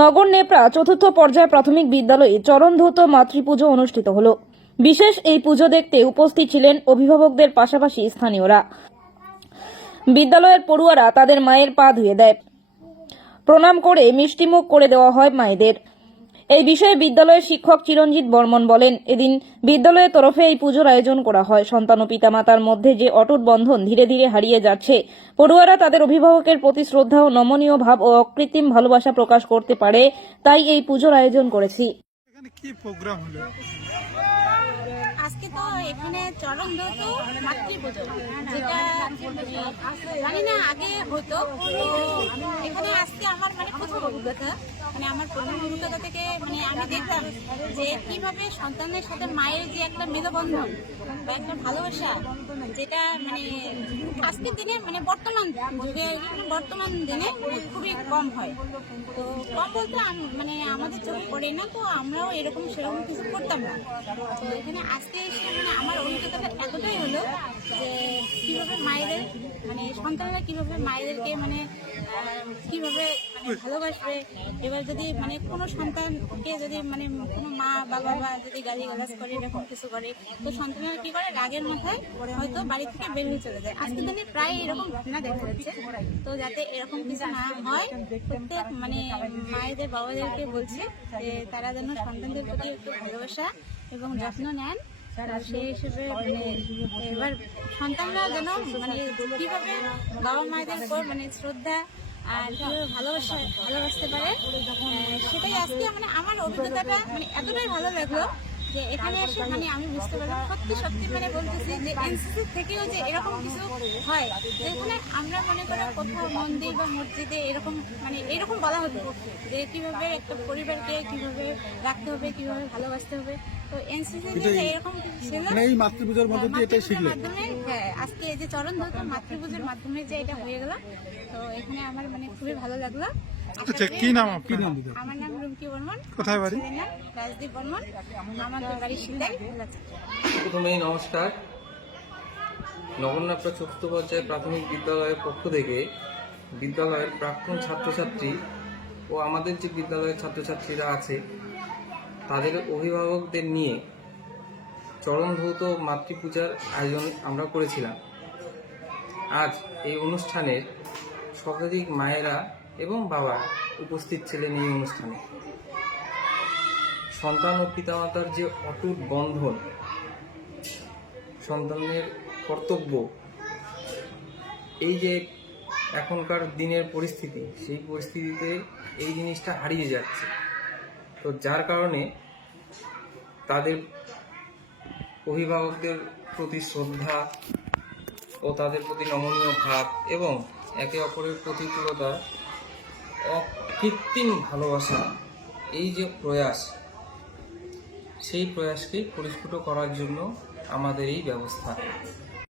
নগর নেপ্রা চতুর্থ পর্যায়ে প্রাথমিক বিদ্যালয়ে চরণধৌত মাতৃপুজো অনুষ্ঠিত হল। বিশেষ এই পুজো দেখতে উপস্থিত ছিলেন অভিভাবকদের পাশাপাশি স্থানীয়রা। বিদ্যালয়ের পড়ুয়ারা তাদের মায়ের পা ধুয়ে দেয়। প্রণাম করে মিষ্টিমুখ করে দেওয়া হয় মায়েদের। এই বিষয়ে বিদ্যালয়ের শিক্ষক চিরঞ্জিত বর্মন বলেন এদিন বিদ্যালয়ের তরফে এই পুজোর আয়োজন করা হয়। সন্তান ও পিতামাতার মধ্যে যে অটুট বন্ধন ধীরে ধীরে হারিয়ে যাচ্ছে পড়ুয়ারা তাদের অভিভাবকের প্রতি শ্রদ্ধা ও নমনীয় ভাব ও অকৃত্রিম ভালোবাসা প্রকাশ করতে পারে তাই এই পুজোর আয়োজন করেছি। কি প্রোগ্রাম হলো? আজকে তো এখানে চরণ ধরত মাতৃপুজো যেটা জানি না, আগে হতো। তো এখানে আজকে আমার মানে প্রথম অভিজ্ঞতা। মানে আমার প্রথম অভিজ্ঞতা থেকে মানে আমি দেখলাম যে কীভাবে সন্তানের সাথে মায়ের যে একটা মেলবন্ধন বা একটা ভালোবাসা, যেটা মানে আজকের দিনে মানে বর্তমান যুগে, বর্তমান দিনে খুবই কম হয়। তো কম বলতে মানে আমাদের চোখে পড়ে না, তো আমরাও এরকম সেরকম কিছু করতাম না। তো এখানে আজকে মানে আমার অভিজ্ঞতাটা এতটাই হলো যে কীভাবে মায়েদের মানে সন্তানরা কীভাবে মায়েদেরকে মানে কীভাবে মানে ভালোবাসবে? এবার যদি মানে কোনো সন্তানকে যদি মানে কোনো মা বা বাবা যদি গালি গালাজ করে এরকম কিছু করে, তো সন্তানরা কি করে? রাগের মাথায় হয়তো বাড়ি থেকে বের হয়ে চলে যায়। আজকের দিনে প্রায় এরকম ঘটনা দেখা যাচ্ছে। তো যাতে এরকম কিছু না হয়, প্রত্যেক মানে মায়েদের, বাবাদেরকে বলছে যে তারা যেন সন্তানদের প্রতি একটু ভালোবাসা এবং যত্ন নেন। মানে এবার যেন মানে মায়েদের উপর মানে শ্রদ্ধা আর ভালোবাসা, ভালোবাসতে পারে সেটাই আজকে মানে আমার অভিজ্ঞতাটা মানে এতটাই ভালো লাগল যে এখানে এসে মানে আমি বুঝতে পারলাম সত্যি সত্যি মানে বলতেছি যে এনসিসি থেকেও যে এরকম কিছু হয় যেখানে আমরা মনে করি কোথাও মন্দির বা মসজিদে এরকম মানে এরকম বলা হতো যে কীভাবে একটা পরিবারকে কীভাবে রাখতে হবে কীভাবে ভালোবাসতে হবে। তো এনসিসি এরকম ছিল। মানে এই মাতৃপূজার মধ্যে দিয়ে এটাই শিখলেন। মাধ্যমে হ্যাঁ আজকে এই যে চরণ ধরত মাতৃপুজোর মাধ্যমে যে এটা হয়ে গেল তো এখানে আমার মানে খুবই ভালো লাগল। আচ্ছা কি নাম কি নাম? আমার নাম রুমকি বর্মন। কোথায় বাড়ি? রাজদীপ বর্মন। আমাদের বাড়ি প্রথমেই নমস্কার। নগরনাথ চতুর্থ পর্যায়ে প্রাথমিক বিদ্যালয়ের পক্ষ থেকে বিদ্যালয়ের প্রাক্তন ছাত্রছাত্রী ও আমাদের যে বিদ্যালয়ের ছাত্রছাত্রীরা আছে তাদের অভিভাবকদের নিয়ে চরণভৌত মাতৃপূজার আয়োজন আমরা করেছিলাম। আজ এই অনুষ্ঠানের শতাধিক মায়েরা এবং বাবা উপস্থিত ছিলেন এই অনুষ্ঠানে। সন্তান ও পিতামাতার যে অটুট বন্ধন, সন্তানের কর্তব্য, এই যে এখনকার দিনের পরিস্থিতি, সেই পরিস্থিতিতে এই জিনিসটা হারিয়ে যাচ্ছে। তো যার কারণে তাদের অভিভাবকদের প্রতি শ্রদ্ধা ও তাদের প্রতি নমনীয় ভাব এবং একে অপরের প্রতি তুলতা অকৃত্রিম ভালোবাসা এই যে প্রয়াস সেই প্রয়াসকে পরিস্ফুট করার জন্য আমাদের এই ব্যবস্থা।